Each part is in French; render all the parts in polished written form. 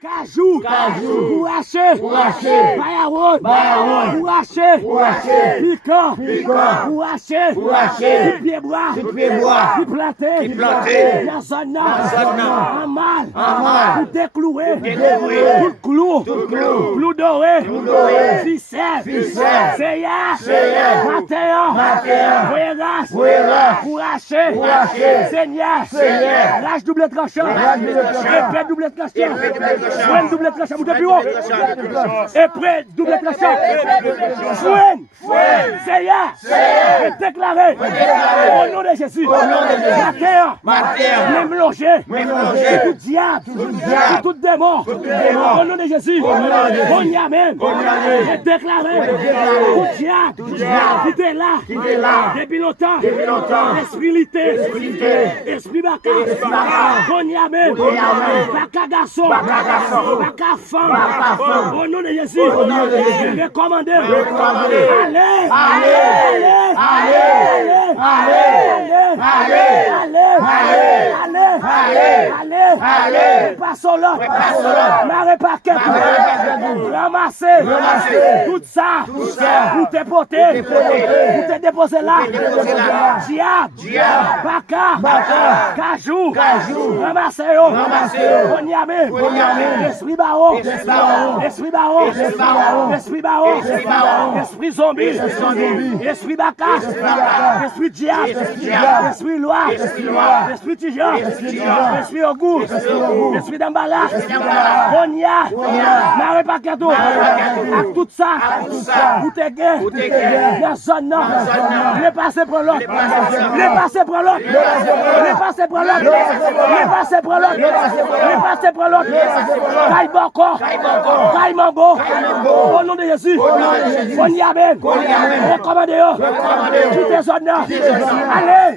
Cajou, Bourraché, Bayaron, Bourraché, Piquant, Bourraché, Pied-Bois, Planté, Yazana, Amal, tout décloué, tout clou, clou doré, ficelle, Seya, Matéan, Bourraché, Seigneur, Rage double tranchant, épée double tranchant, Fouenne double tranchant, vous depuis haut, épée double tranchant, Fouenne, Seiya, est déclaré, au nom de Jésus, Matéan, même logé, tout diable, tout démon, au nom de Jésus, on y a même, est déclaré, tout diable, qui est là, depuis longtemps, esprit lité, esprit baka, on y a même, baka garçon, baka femme, au nom de Jésus, recommandé, allez, passons là, marée paquet, ramasser, tout ça, vous te porter, vous te déposer là, diable, baka, cajou, ramasser, on y a même, esprit barreau, esprit zombie, esprit baka, esprit diable, esprit loi, esprit tijan, esprit ogou, esprit d'emballage, on y a, marée paqueto, avec tout ça, vous te gain, dans zone non, ne passez pour l'autre, ne passez pour l'autre, ne passez pour l'autre, ne passez pour l'autre, ne passez pour l'autre, Kaï Boko, Kaï Mambo, au nom de Jésus, on y a même, recommandez-vous, toutes les zones non, allez,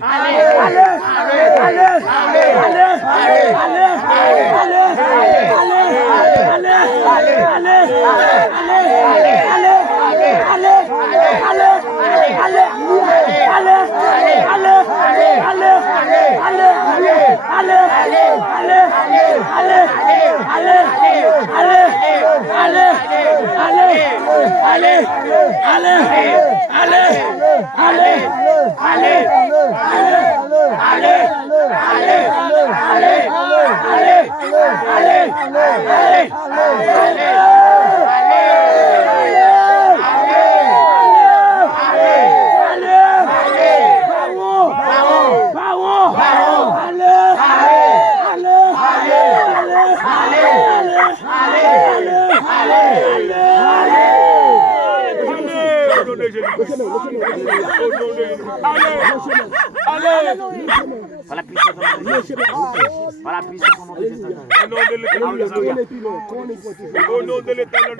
Au nom de l'Éternel,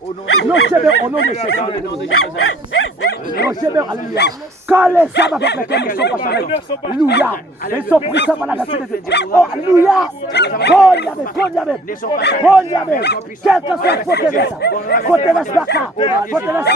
au nom de Jésus, au nom de Jésus, quand les âmes avec lesquelles ils sont passés, alléluia, ils sont pris ça par la grâce de Dieu. Oh, alléluia, quel que soit faut te laisser, faut te laisser baka, faut te laisser